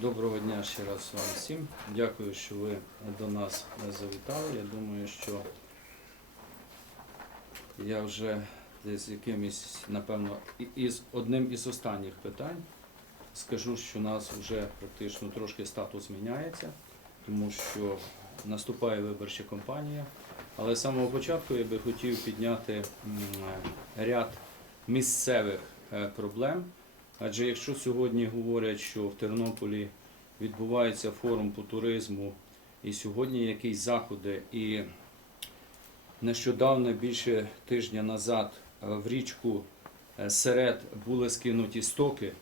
Доброго дня ще раз вам всім. Дякую, що ви до нас завітали. Я думаю, що я вже десь якимось, напевно, із одним із останніх питань скажу, що у нас вже практично трошки статус міняється, тому що наступає виборча кампанія. Але з самого початку я би хотів підняти ряд місцевих е, проблем. Адже якщо сьогодні говорять, що в Тернополі відбувається форум по туризму, і сьогодні якісь заходи, і нещодавно, більше тижня назад, е, в річку е, Серед були скинуті стоки,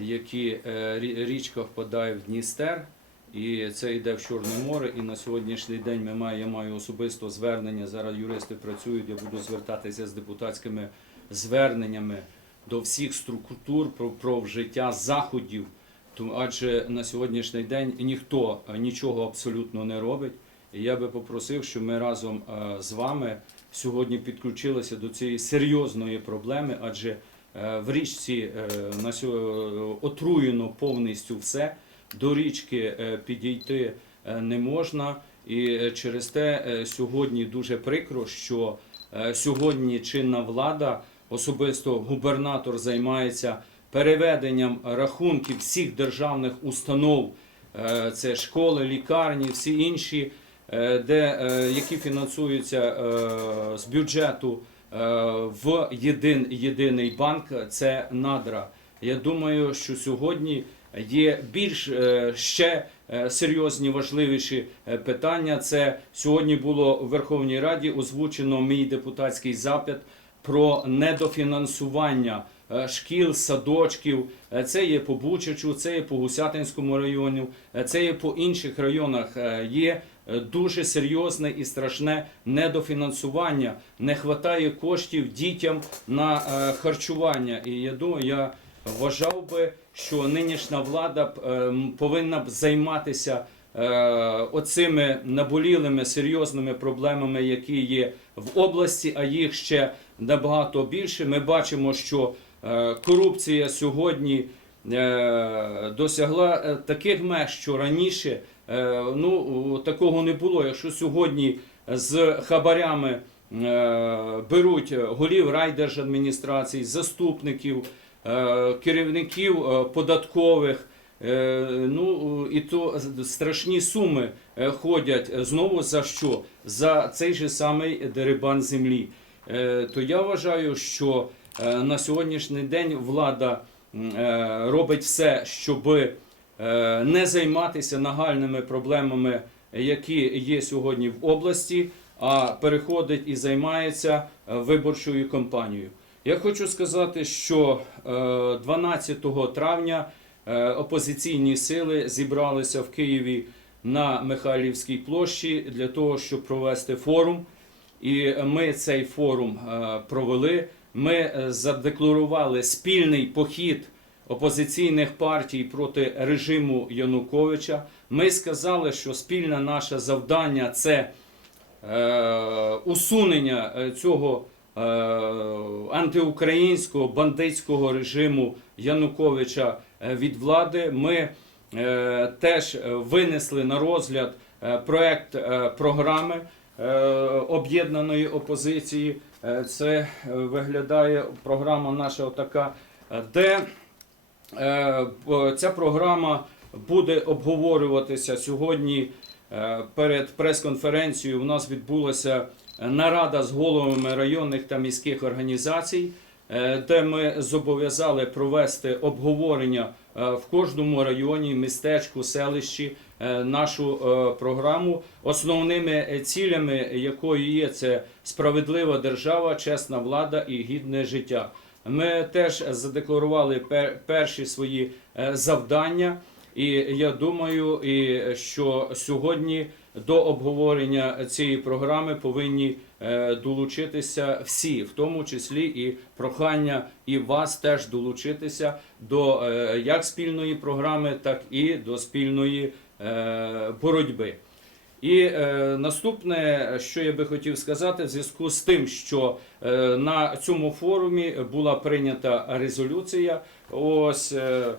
які е, річка впадає в Дністер, і це йде в Чорне море. І на сьогоднішній день ми має, я маю особисто звернення. Зараз юристи працюють. Я буду звертатися з депутатськими зверненнями до всіх структур про, про вжиття заходів. Адже на сьогоднішній день ніхто е, нічого абсолютно не робить. І я би попросив, щоб ми разом е, з вами сьогодні підключилися до цієї серйозної проблеми, адже е, в річці отруєно повністю все. До річки підійти не можна. І через те сьогодні дуже прикро, що сьогодні чинна влада, особисто губернатор, займається переведенням рахунків всіх державних установ, е, це школи, лікарні, всі інші, е, де, е, які фінансуються з бюджету в єдин, єдиний банк, це надра. Я думаю, що сьогодні є більш ще серйозні, важливіші питання. Це сьогодні було у Верховній Раді озвучено мій депутатський запит про недофінансування е, шкіл, садочків. Е, Це є по Бучачу, це є по Гусятинському району, е, це є по інших районах. Є дуже серйозне і страшне недофінансування. Не вистачає коштів дітям на харчування. І я думаю, я вважав би, що нинішня влада повинна б займатися оцими наболілими серйозними проблемами, які є в області, а їх ще набагато більше. Ми бачимо, що е, корупція сьогодні е, досягла е, таких меж, що раніше ну, такого не було. Якщо сьогодні з хабарями беруть голів райдержадміністрацій, заступників, керівників податкових. Ну і то страшні суми ходять знову за що? За цей же самий дерибан землі. Е, То я вважаю, що е, на сьогоднішній день влада е, робить все, щоб не займатися нагальними проблемами, які є сьогодні в області, а переходить і займається виборчою кампанією. Я хочу сказати, що е, 12 травня опозиційні сили зібралися в Києві на Михайлівській площі для того, щоб провести форум. І ми цей форум е, провели. Ми е, задекларували спільний похід опозиційних партій проти режиму Януковича. Ми сказали, що спільне наше завдання це е, усунення цього антиукраїнського бандитського режиму Януковича від влади. Ми теж винесли на розгляд проект програми об'єднаної опозиції. Е, Це е, виглядає програма наша така, е, де е, ця програма буде обговорюватися сьогодні. е, Перед прес-конференцією у нас відбулася е, нарада з головами районних та міських організацій, е, де ми зобов'язали провести обговорення е, в кожному районі, містечку, селищі е, нашу е, програму. Основними е, цілями якої є це справедлива держава, чесна влада і гідне життя. Ми теж задекларували пер- перші свої е, завдання. І я думаю, що сьогодні до обговорення цієї програми повинні е, долучитися всі, в тому числі і прохання і вас теж долучитися до е, як спільної програми, так і до спільної е, боротьби. І е, наступне, що я би хотів сказати, в зв'язку з тим, що е, на цьому форумі була прийнята резолюція. Ось е,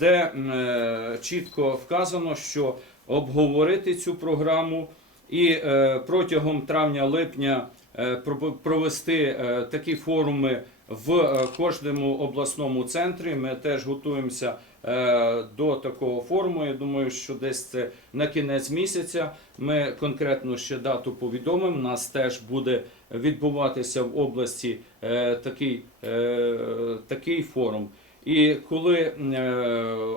де е, чітко вказано, що обговорити цю програму і е, протягом травня-липня е, про- провести е, такі форуми в кожному обласному центрі. Ми теж готуємося до такого форуму. Я думаю, що десь це на кінець місяця. Ми конкретно ще дату повідомимо. У нас теж буде відбуватися в області такий, такий форум. І коли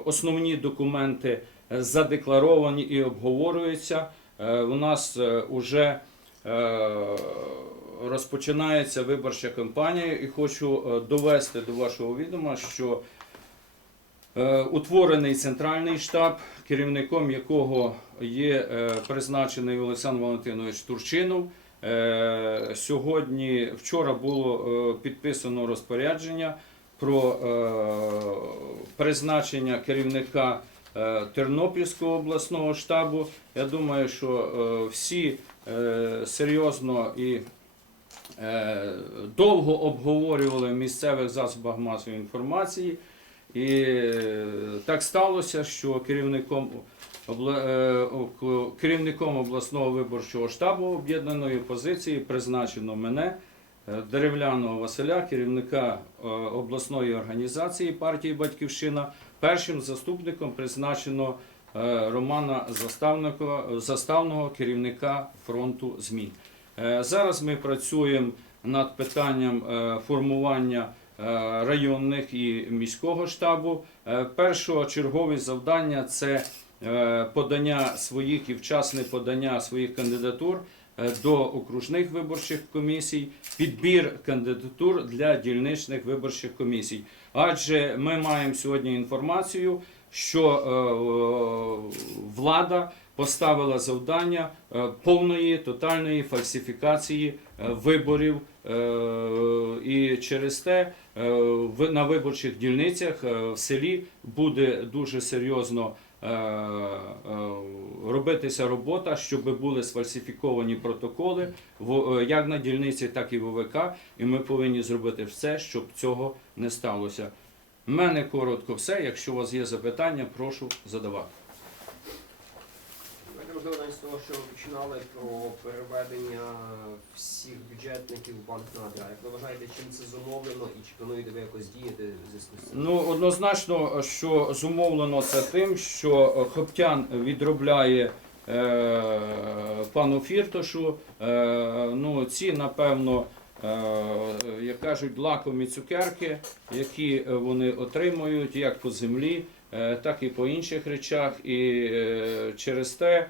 основні документи задекларовані і обговорюються, у нас вже розпочинається виборча кампанія, і хочу е, довести до вашого відома, що е, утворений центральний штаб, керівником якого є е, призначений Олександр Валентинович Турчинов. Е, Сьогодні, вчора було е, підписано розпорядження про е, призначення керівника е, Тернопільського обласного штабу. Я думаю, що е, всі е, серйозно і е, довго обговорювали в місцевих засобах масової інформації. І е, так сталося, що керівником, е, керівником обласного виборчого штабу об'єднаної позиції призначено мене, е, деревляного Василя, керівника е, обласної організації партії Батьківщина. Першим заступником призначено е, Романа Заставника- Заставного, керівника фронту ЗМІ. Е, Зараз ми працюємо над питанням е, формування е, районних і міського штабу. Е, Першочергові завдання це е, подання своїх і вчасне подання своїх кандидатур е, до окружних виборчих комісій, підбір кандидатур для дільничних виборчих комісій. Адже ми маємо сьогодні інформацію, що е, влада поставила завдання е, повної тотальної фальсифікації е, виборів, е, і через те е, на виборчих дільницях е, в селі буде дуже серйозно е, е, робитися робота, щоб були сфальсифіковані протоколи е, як на дільниці, так і в ОВК. І ми повинні зробити все, щоб цього не сталося. У мене коротко все. Якщо у вас є запитання, прошу задавати. Можливо з того, що ви починали про переведення всіх бюджетників в банк надра. Як ви вважаєте, чим це зумовлено і чи плануєте ви якось діяти в зв'язку з цим? Ну, однозначно, що зумовлено це тим, що Хоптян відробляє е, пану Фіртошу. Е, ну, ці, напевно, е, як кажуть, лакомі цукерки, які вони отримують як по землі, так і по інших речах. І через те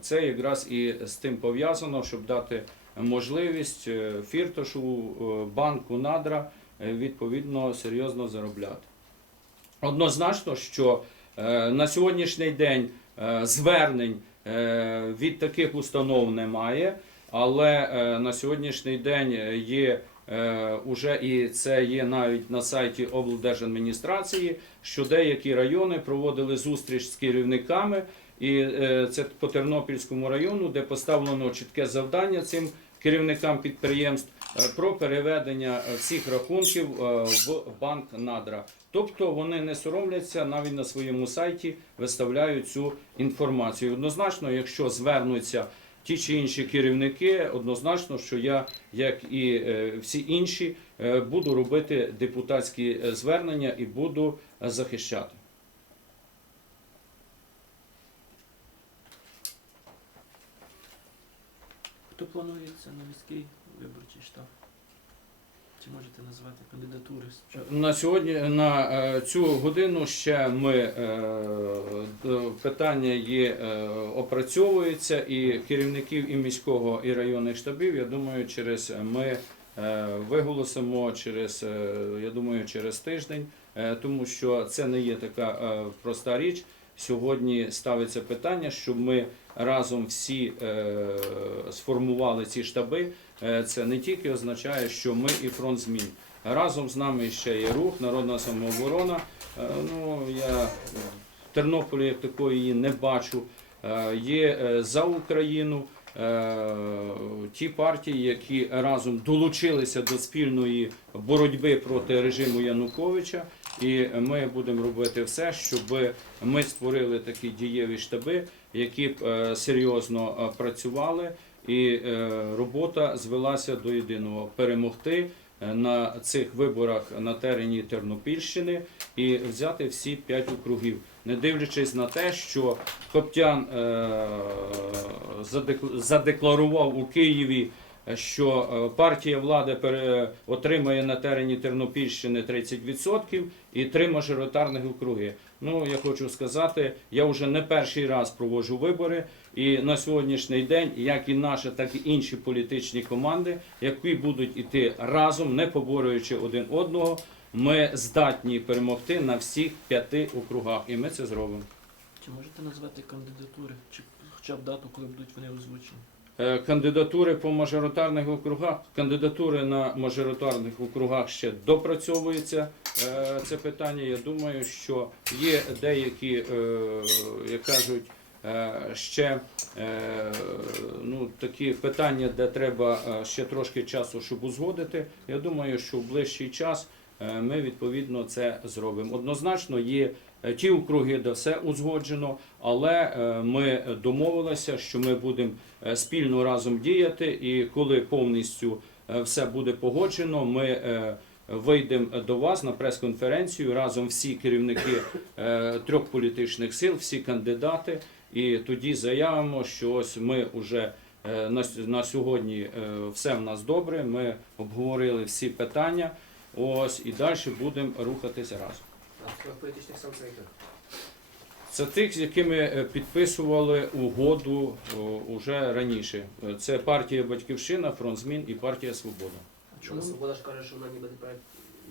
це якраз і з тим пов'язано, щоб дати можливість е, Фіртошу, е, банку надра е, відповідно серйозно заробляти. Однозначно, що е, на сьогоднішній день е, звернень е, від таких установ немає, але е, на сьогоднішній день є е, уже і це є навіть на сайті облдержадміністрації, що деякі райони проводили зустріч з керівниками, і е, це по Тернопільському району, де поставлено чітке завдання цим керівникам підприємств е, про переведення е, всіх рахунків в банк надра. Тобто вони не соромляться навіть на своєму сайті виставляють цю інформацію. Однозначно, якщо звернуться ті чи інші керівники, однозначно, що я, як і всі інші, буду робити депутатські звернення і буду захищати. Хто планується на міський виборчий штаб? Чи можете назвати кандидатури? На сьогодні на е, цю годину ще ми е, питання є е, опрацьовується і керівників і міського і районних штабів. Я думаю, через ми виголосимо через я думаю, через тиждень, тому що це не є така проста річ. Сьогодні ставиться питання, щоб ми разом всі е, сформували ці штаби. Е, Це не тільки означає, що ми і фронт змін. Разом з нами ще є рух, народна самооборона. Е, Ну, я в Тернополі як такої її не бачу. Є за Україну ті партії, які разом долучилися до спільної боротьби проти режиму Януковича. І ми будемо робити все, щоб ми створили такі дієві штаби, які б е, серйозно е, працювали, і е, робота звелася до єдиного перемогти на цих виборах на терені Тернопільщини і взяти всі п'ять округів, не дивлячись на те, що Коптян задекларував у Києві, що е, партія влади отримає на терені Тернопільщини 30% і три мажоритарних округи. Ну я хочу сказати, я вже не перший раз проводжу вибори, і на сьогоднішній день, як і наша, так і інші політичні команди, які будуть іти разом, не поборюючи один одного, ми здатні перемогти на всіх п'яти округах, і ми це зробимо. Чи можете назвати кандидатури, чи хоча б дату, коли будуть вони озвучені? Е, Кандидатури по мажоритарних округах, кандидатури на мажоритарних округах ще допрацьовуються. Е, Це питання. Я думаю, що є деякі, е, як кажуть, ще ну, такі питання, де треба ще трошки часу, щоб узгодити. Я думаю, що в ближчий час ми відповідно це зробимо. Однозначно є ті округи, де все узгоджено, але е, ми домовилися, що ми будемо е, спільно разом діяти, і коли повністю е, все буде погоджено, ми е, вийдемо до вас на прес-конференцію разом всі керівники е, трьох політичних сил, всі кандидати, і тоді заявимо, що ось ми вже е, на, сьогодні е, все в нас добре. Ми обговорили всі питання. Ось і далі будемо рухатися разом. Політичних сил це тих, з якими е, підписували угоду о, уже раніше. Е, Це партія Батьківщина, Фронт змін і партія Свобода. Чому? Свобода ж каже, що вона ніби тепер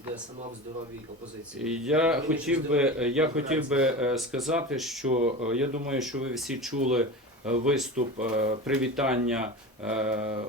йде сама в здоровій опозиції? Я Вони хотів би, я хотів би е, сказати, що е, я думаю, що ви всі чули е, виступ е, привітання е,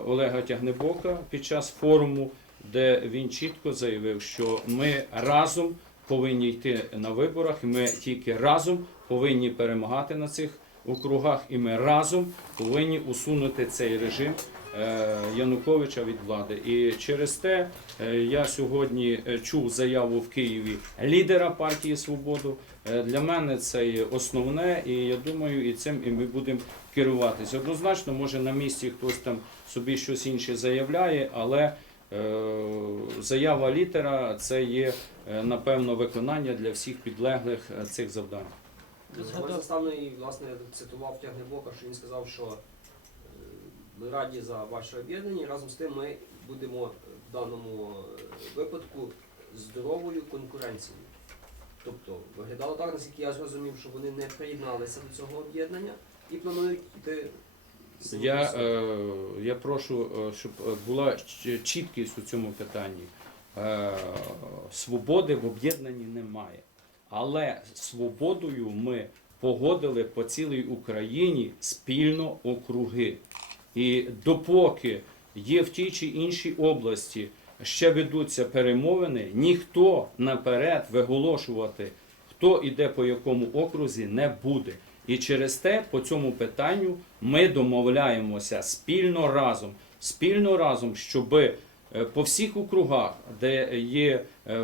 Олега Тягнебока під час форуму, де він чітко заявив, що ми разом повинні йти на виборах, ми тільки разом повинні перемагати на цих округах, і ми разом повинні усунути цей режим е, Януковича від влади. І через те е, я сьогодні е, чув заяву в Києві лідера партії Свободу. Для мене це є основне, і я думаю, і цим і ми будемо керуватися. Однозначно, може на місці хтось там собі щось інше заявляє, але заява лідера це є е, напевно виконання для всіх підлеглих е, цих завдань. Згадав, заставний, власне, цитував Тягнебока, що він сказав, що е, ми раді за ваше об'єднання, і разом з тим ми будемо е, в даному е, випадку здоровою конкуренцією. Тобто виглядало так, наскільки я зрозумів, що вони не приєдналися до цього об'єднання і планують йти Я, е, я прошу, е, щоб е, була чіткість у цьому питанні. Свободи в об'єднанні немає. Але свободою ми погодили по цілій Україні спільно округи. І допоки є в тій чи іншій області ще ведуться перемовини, ніхто наперед виголошувати, хто іде по якому окрузі, не буде. І через те по цьому питанню ми домовляємося спільно разом, спільно разом, щоб по всіх округах, де є е, е,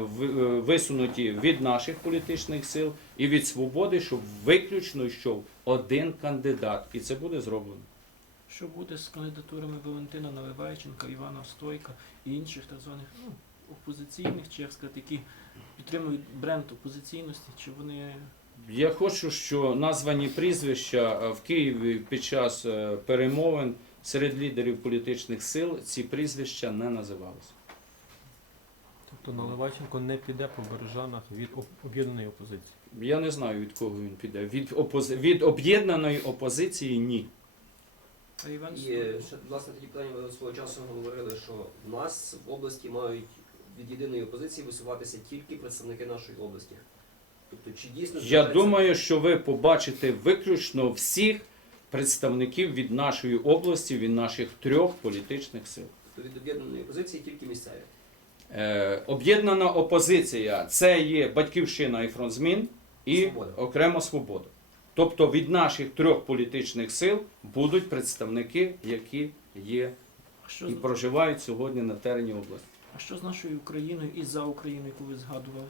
висунуті від наших політичних сил і від свободи, щоб виключно йшов один кандидат, і це буде зроблено. що буде з кандидатурами Валентина Наливайченка, Івана Стойка і інших так званих ну, опозиційних, чи як сказати, які підтримують бренд опозиційності, чи вони Я хочу, що названі прізвища е, в Києві під час е, перемовин серед лідерів політичних сил ці прізвища не називалися. Тобто Наливайченко не піде по бережанах від об'єднаної опозиції. Я не знаю, від кого він піде. Від, опози... від об'єднаної опозиції ні. а Іван І ще, власне, тоді питання ми свого часу говорили, що в нас в області мають від єдиної опозиції висуватися тільки представники нашої області. Тобто, чи дійсно Я думаю, що ви побачите виключно всіх представників від нашої області, від наших трьох політичних сил. Тобто від об'єднаної опозиції тільки місцеві. Е, об'єднана опозиція це є Батьківщина і фронт змін і Свобода. окремо свобода. Тобто від наших трьох політичних сил будуть представники, які є А що, і з- проживають сьогодні на терені області. а що з нашою Україною і за Україну, яку ви згадували?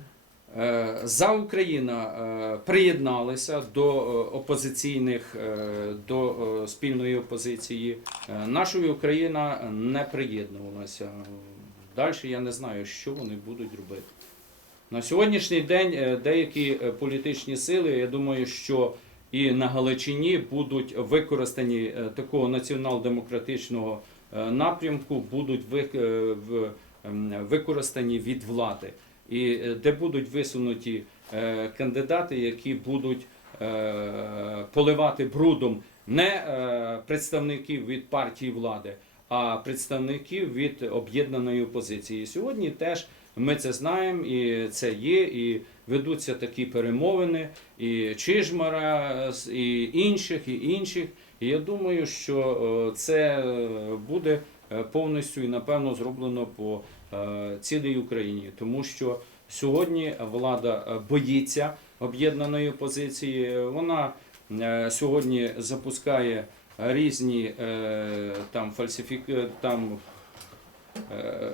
Е, За Україна е, приєдналася до е, опозиційних до спільної опозиції. Нашою Україна не приєднувалася. Далі я не знаю, що вони будуть робити. На сьогоднішній день деякі політичні сили, я думаю, що і на Галичині будуть використані такого націонал-демократичного напрямку, будуть використані від влади, і е, де будуть висунуті е, кандидати, які будуть е, поливати брудом не представників від партії влади, а представників від об'єднаної опозиції. Сьогодні теж ми це знаємо, і це є, і ведуться такі перемовини, і Чижмара, і інших, і інших. І я думаю, що це буде повністю і напевно зроблено по цілій Україні, тому що сьогодні влада е, боїться об'єднаної опозиції. Вона е, сьогодні запускає різні е, там фальсифік... там е,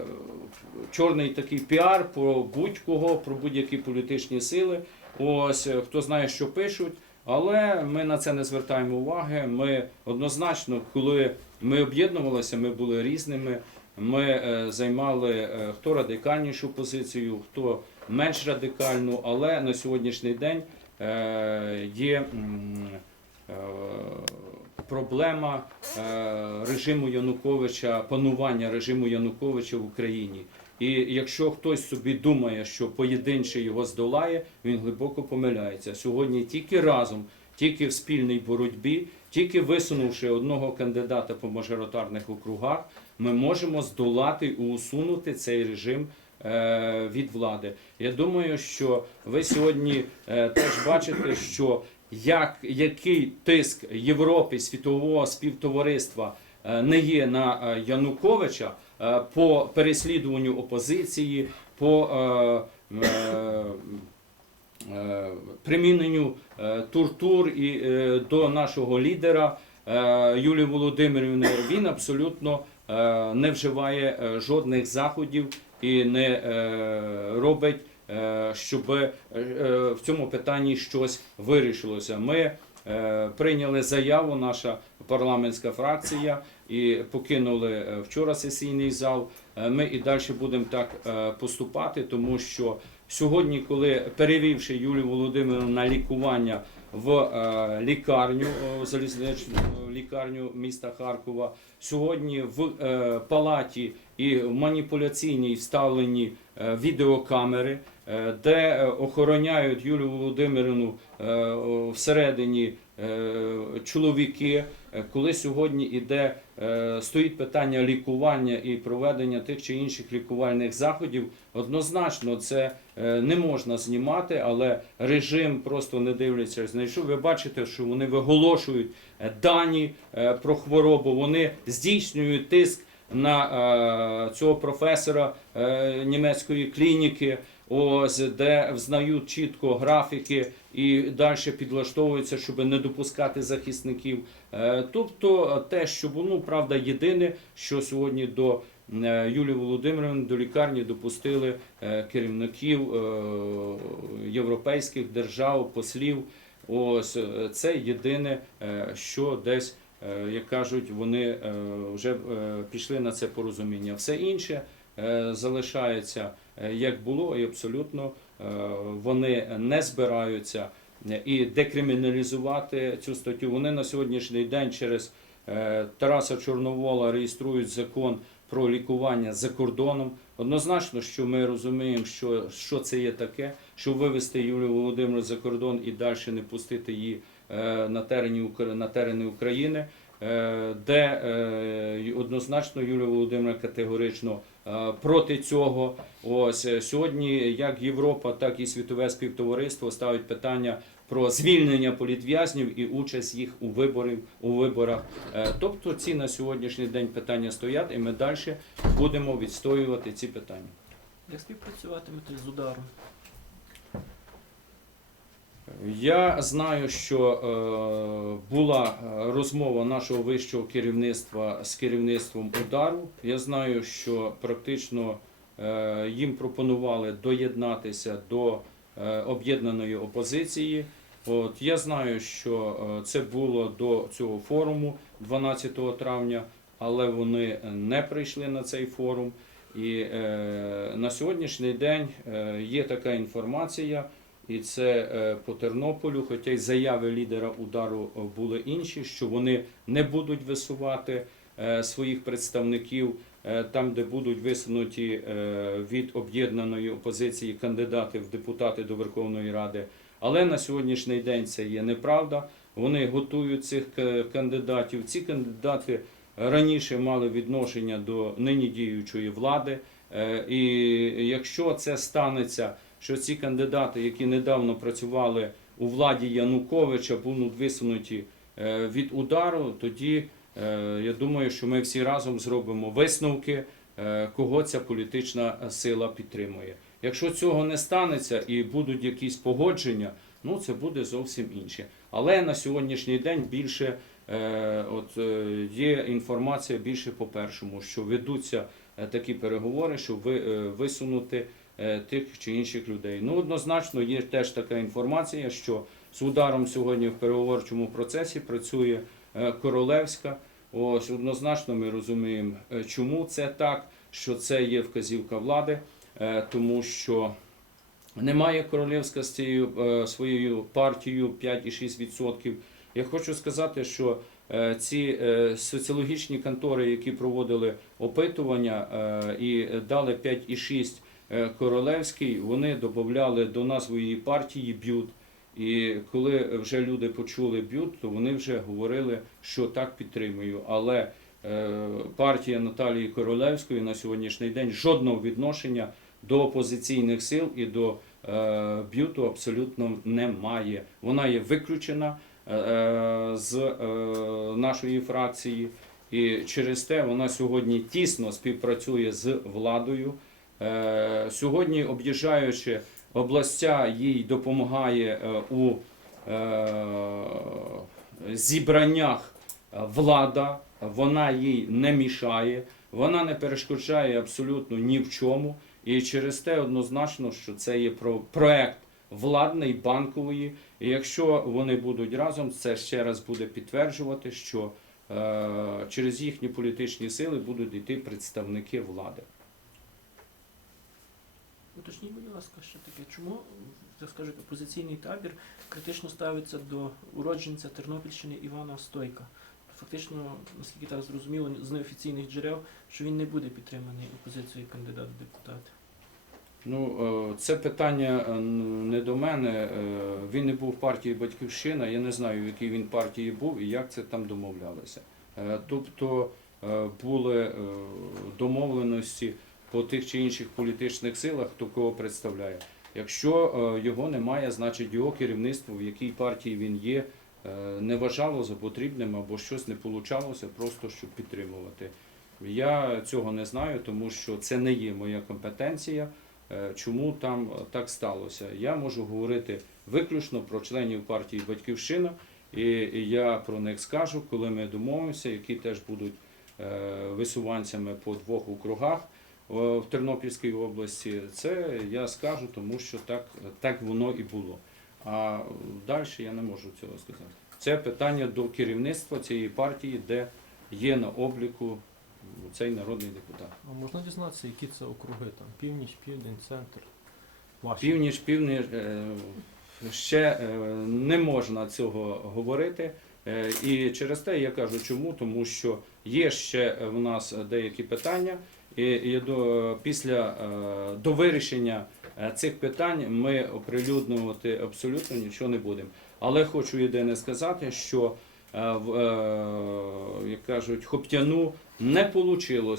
чорний такий піар про будь-кого, про будь-які політичні сили. Ось е, хто знає, що пишуть. Але ми на це не звертаємо уваги. Ми однозначно, коли ми об'єднувалися, ми були різними. Ми е, займали е, хто радикальнішу позицію, хто менш радикальну, але на сьогоднішній день е, є проблема режиму Януковича, панування режиму Януковича в Україні. І якщо хтось собі думає, що поєдинче його здолає, він глибоко помиляється. Сьогодні тільки разом, тільки в спільній боротьбі, тільки висунувши одного кандидата по мажоритарних округах, ми можемо здолати і усунути цей режим е, від влади. Я думаю, що ви сьогодні е, теж бачите, що як, який тиск Європи, світового співтовариства е, не є на Януковича по переслідуванню опозиції, по приміненню тортур і до нашого лідера Юлії Володимирівни, він абсолютно не вживає е, жодних заходів і не е, робить, е, щоб е, е, в цьому питанні щось вирішилося. Ми е, прийняли заяву, наша парламентська фракція, і покинули е, вчора сесійний зал. Е, Ми і далі будемо так е, поступати, тому що сьогодні, коли перевівши Юлію Володимирівну на лікування в е, лікарню е, залізничну е, лікарню міста Харкова, сьогодні в палаті і в маніпуляційній вставлені відеокамери, де охороняють Юлію Володимирівну е, всередині чоловіки. Коли сьогодні іде е, стоїть питання лікування і проведення тих чи інших лікувальних заходів, однозначно це е, не можна знімати, але режим просто не дивляться. Знайшов. Ви бачите, що вони виголошують е, дані е, про хворобу, вони здійснюють тиск на е, цього професора е, німецької клініки. Ось де взнають чітко графіки і далі підлаштовуються, щоб не допускати захисників. Е, Тобто те, що ну правда, єдине, що сьогодні до Юлії Володимирівни до лікарні допустили керівників європейських держав, послів. Ось це єдине, що десь, як кажуть, вони е, вже е, пішли на це порозуміння. Все інше е, залишається е, як було, і абсолютно е, вони не збираються е, і декриміналізувати цю статтю. Вони на сьогоднішній день через е, Тараса Чорновола реєструють закон про лікування за кордоном. Однозначно, що ми розуміємо, що, що це є таке, що вивезти Юлію Володимиру за кордон і далі не пустити її е, на терені на терени України, е, де е, однозначно Юлія Володимирівна категорично проти цього. Ось сьогодні як Європа, так і світове співтовариство ставить питання про звільнення політв'язнів і участь їх у виборів у виборах. Е, Тобто ці на сьогоднішній день питання стоять, і ми далі будемо відстоювати ці питання. Як співпрацюватимете з ударом? Я знаю, що е, була е, розмова нашого вищого керівництва з керівництвом удару. Я знаю, що практично е, їм пропонували доєднатися до е, об'єднаної опозиції. От я знаю, що е, це було до цього форуму 12 травня, але вони не прийшли на цей форум. І е, на сьогоднішній день е, є така інформація, і це е, по Тернополю, хоча й заяви лідера удару е, були інші, що вони не будуть висувати е, своїх представників е, там, де будуть висунуті е, від об'єднаної опозиції кандидати в депутати до Верховної Ради. Але на сьогоднішній день це є неправда. Вони готують цих е, кандидатів. Ці кандидати раніше мали відношення до нині діючої влади. Е, І якщо це станеться, що ці кандидати, які недавно працювали у владі Януковича, будуть висунуті е, від удару, тоді я думаю, що ми всі разом зробимо висновки, кого ця політична сила підтримує. Якщо цього не станеться і будуть якісь погодження, ну це буде зовсім інше. Але на сьогоднішній день більше е, от, е, є інформація більше по першому, що ведуться е, такі переговори, щоб ви, е, висунути е, тих чи інших людей. Ну, однозначно, є теж така інформація, що з ударом сьогодні в переговорчому процесі працює е, Королевська. Ось однозначно ми розуміємо, е, чому це так, що це є вказівка влади, тому що немає Королевська з цією е, своєю партією 5,6%. Я хочу сказати, що е, ці е, соціологічні контори, які проводили опитування е, і дали 5,6 е, Королевський, вони додавали до назви її партії б'ют. І коли вже люди почули б'ют, то вони вже говорили, що так підтримую. Але е, партія Наталії Королевської на сьогоднішній день жодного відношення до опозиційних сил і до е, б'юту абсолютно немає. Вона є виключена е, е, з нашої фракції, і через те вона сьогодні тісно співпрацює з владою. Сьогодні, об'їжджаючи областя, їй допомагає у зібраннях влада, вона їй не мішає, вона не перешкоджає абсолютно ні в чому. І через те однозначно, що це є про проект владний, банкової. І якщо вони будуть разом, це ще раз буде підтверджувати, що е, через їхні політичні сили будуть йти представники влади. Уточніть, будь ласка, ще таке, чому, так скажуть, опозиційний табір критично ставиться до уродженця Тернопільщини Івана Стойка? Фактично, наскільки так зрозуміло, з неофіційних джерел, що він не буде підтриманий опозицією кандидата в депутати. Ну, е, це питання е, не до мене. Е, Він не був в партії Батьківщина. Я не знаю, в якій він партії був і як це там домовлялося. Тобто були домовленості по тих чи інших політичних силах, хто кого представляє. Якщо його немає, значить його керівництво, в якій партії він є, не вважало за потрібним або щось не получалося, просто щоб підтримувати. Я цього не знаю, тому що це не є моя компетенція. Е, Чому там е, так сталося? Я можу говорити виключно про членів партії Батьківщина, і я про них скажу, коли ми домовимося, які теж будуть е, висуванцями по двох округах е, в Тернопільській області. Це я скажу, тому що так, так воно і було. А далі я не можу цього сказати. Це питання до керівництва цієї партії, де є на обліку цей народний депутат. А можна дізнатися, які це округи там? Північ, південь, центр. Ваші. Північ, північ е, ще е, не можна цього говорити. Е, І через те я кажу, чому? Тому що є ще в нас деякі питання, і, і до, після до вирішення цих питань ми оприлюднювати абсолютно нічого не будемо. Але хочу єдине сказати, що е, е, як кажуть, Хоптяну не вийшло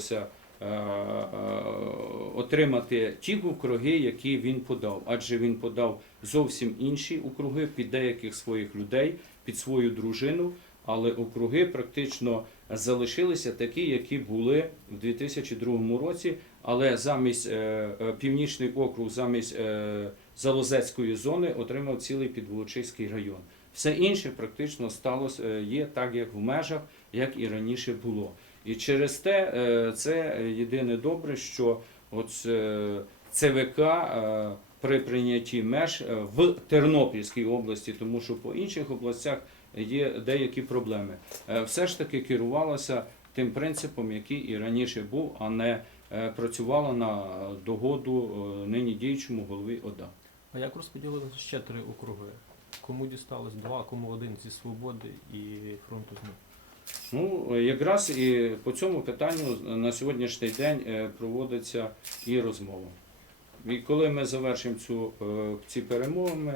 отримати ті округи, які він подав. Адже він подав зовсім інші округи під деяких своїх людей, під свою дружину, але округи практично залишилися такі, які були в 2002 році. Але замість е, е, північний округ, замість е, Залозецької зони отримав цілий Підволочиський район. Все інше практично сталося є так, як в межах, як і раніше було. І через те це єдине добре, що от ЦВК при прийнятті меж в Тернопільській області, тому що по інших областях є деякі проблеми. Е, Все ж таки керувалося тим принципом, який і раніше був, а не е, працювала на догоду е, нині діючому голові ОДА. А як розподілили ще три округи? Кому дісталось два, кому один зі свободи і фронту змін? Ну, якраз і по цьому питанню на сьогоднішній день проводиться і розмова. І коли ми завершимо цю, ці перемовини,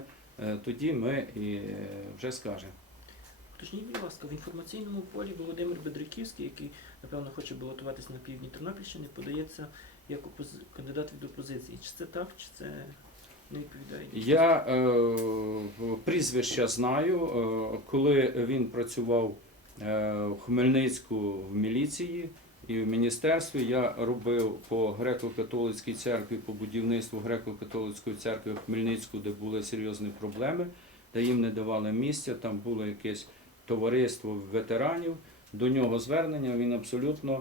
тоді ми і вже скажемо. Уточніть, будь ласка, в інформаційному полі Володимир Бедриківський, який, напевно, хоче балотуватись на півдні Тернопільщини, подається як опози- кандидат від опозиції. Чи це так, чи це не відповідає? Я е, прізвища знаю, е, коли він працював е, в Хмельницьку в міліції і в міністерстві, я робив по греко-католицькій церкві, по будівництву греко-католицької церкви в Хмельницьку, де були серйозні проблеми, де їм не давали місця, там було якесь товариство ветеранів. До нього звернення він абсолютно е,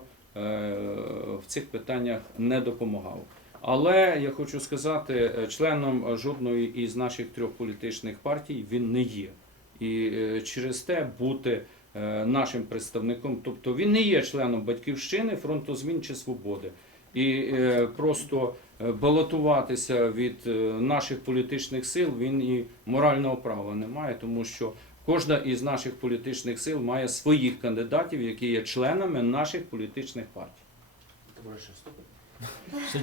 в цих питаннях не допомагав. Але я хочу сказати, е, членом жодної із наших трьох політичних партій він не є. І е, через те бути нашим представником, тобто він не є членом батьківщини, фронтозмін чи свободи. І просто балотуватися від наших політичних сил він і морального права не має, тому що кожна із наших політичних сил має своїх кандидатів, які є членами наших політичних партій. Товарише,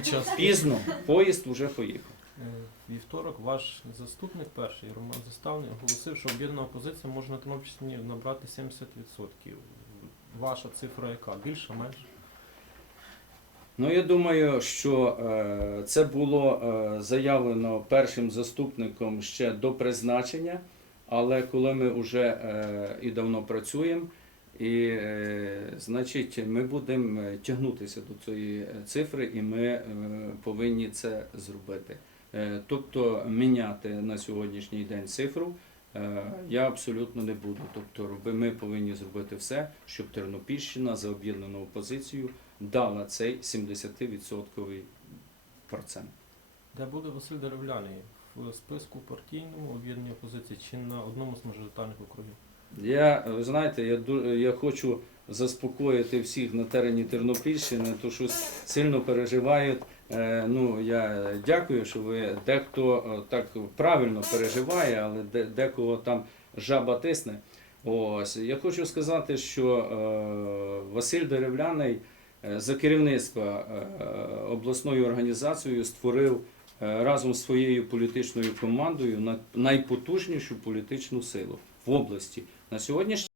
час. Пізно поїзд вже поїхав. Е, Вівторок ваш заступник перший Роман Заставний оголосив, що об'єднана опозиція може на Тернопільщині набрати 70%. Ваша цифра яка? Більша, менша? Ну, я думаю, що е, це було е, заявлено першим заступником ще до призначення, але коли ми вже е, і давно працюємо, і е, значить ми будемо е, тягнутися до цієї цифри, і ми е, повинні це зробити. Е, тобто міняти на сьогоднішній день цифру е, я абсолютно не буду. Тобто роби- ми повинні зробити все, щоб Тернопільщина за об'єднану опозицію дала цей 70% процент. Де буде Василь Деревляний? В списку партійному об'єднаній опозиції чи на одному з мажоритарних округів? Я, ви знаєте, я, я хочу заспокоїти всіх на терені Тернопільщини, то що сильно переживають. Е, Ну, я дякую, що ви дехто е, так правильно переживає, але де, декого там жаба тисне. Ось я хочу сказати, що е, Василь Деревляний за керівництва е, обласною організацією створив разом з своєю політичною командою на- найпотужнішу політичну силу в області. На сьогоднішній